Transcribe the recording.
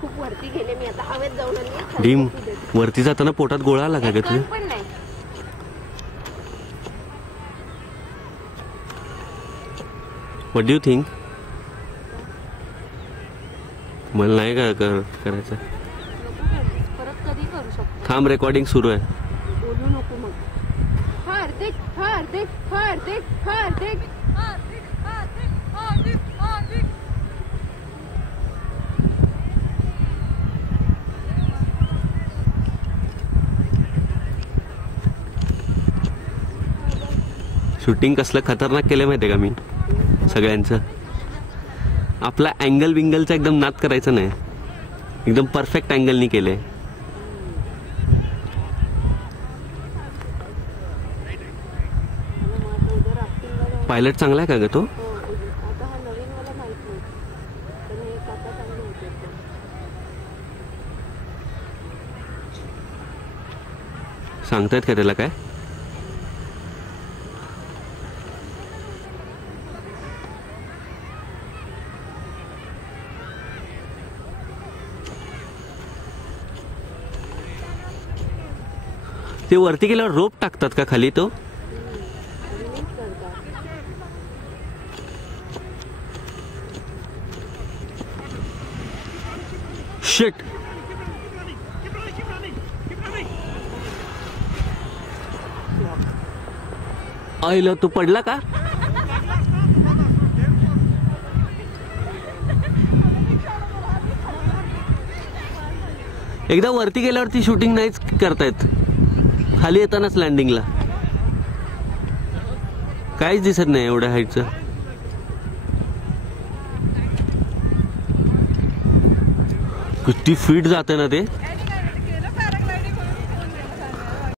खूप वरती गेले मी आता हवेत जाऊन आली. भीम वरती जाताना पोटात गोळा आला का ग तुझ्या? पण नाही. What do you think? मला नाही का करायचं. परत कधी करू शकतो. थांब रेकॉर्डिंग सुरू आहे. बोलू नको मग. हार्दिक हार्दिक हार्दिक हार्दिक हार्दिक हार्दिक हार्दिक हार्दिक. शूटिंग कसलं खतरनाक केलं माहितीये का मी सगळ्यांचं. आपला अँगल बिंगलचा एकदम नाद करायचा नाही, एकदम परफेक्ट अँगलनी केले. पायलट चांगला आहे का ग तो? आता हा नवीन मला माहित नाही पण हे काका चांगले होते. सांगतायत का त्याला काय? ते वरती गेल्यावर रोप टाकतात का खाली तो? शिट. आईला तू पडला का? एकदा वरती गेल्यावरती शूटिंग नाहीच करतायत, खाली येतानाच लँडिंगला काहीच दिसत नाही एवढ्या हाईटचं. किती फीट जाते ना ते.